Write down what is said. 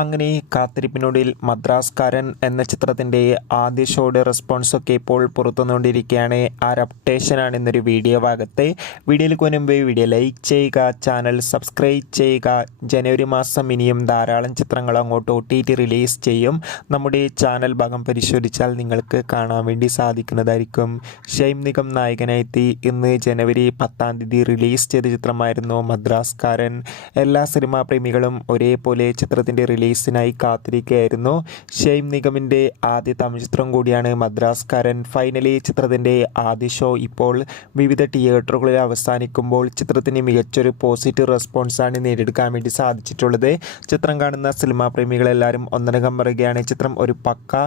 അങ്ങനെ കാത്തിരിപ്പിനൊടുവിൽ മദ്രാസ്കാരൻ എന്ന ചിത്രത്തിൻ്റെ ആദ്യ ഷോയുടെ റെസ്പോൺസൊക്കെ ഇപ്പോൾ പുറത്തുവന്നുകൊണ്ടിരിക്കുകയാണ്. ആ ഒരു അപ്ഡേഷനാണ് ഇന്നൊരു വീഡിയോ ഭാഗത്ത്. വീഡിയോയിലേക്ക് മുൻപ് വീഡിയോ ലൈക്ക് ചെയ്യുക, ചാനൽ സബ്സ്ക്രൈബ് ചെയ്യുക. ജനുവരി മാസം ഇനിയും ധാരാളം ചിത്രങ്ങൾ അങ്ങോട്ട് OTT റിലീസ് ചെയ്യും. നമ്മുടെ ചാനൽ ഭാഗം പരിശോധിച്ചാൽ നിങ്ങൾക്ക് കാണാൻ വേണ്ടി സാധിക്കുന്നതായിരിക്കും. ഷൈം നിഗം നായകനായെത്തി ഇന്ന് ജനുവരി 10-ാം തീയതി റിലീസ് ചെയ്ത ചിത്രമായിരുന്നു മദ്രാസ്കാരൻ. എല്ലാ സിനിമാ പ്രേമികളും ഒരേപോലെ ചിത്രത്തിൻ്റെ റിലീസിനായി കാത്തിരിക്കുകയായിരുന്നു. ഷൈം നിഗമിൻ്റെ ആദ്യ തമിഴ് ചിത്രം കൂടിയാണ് മദ്രാസ്കാരൻ. ഫൈനലി ചിത്രത്തിൻ്റെ ആദ്യ ഷോ ഇപ്പോൾ വിവിധ തിയേറ്ററുകളിൽ അവസാനിക്കുമ്പോൾ ചിത്രത്തിന് മികച്ചൊരു പോസിറ്റീവ് റെസ്പോൺസാണ് നേടിയെടുക്കാൻ വേണ്ടി സാധിച്ചിട്ടുള്ളത്. ചിത്രം കാണുന്ന സിനിമാ പ്രേമികളെല്ലാവരും ഒന്നടങ്കം പറയുകയാണ്, ചിത്രം ഒരു പക്ക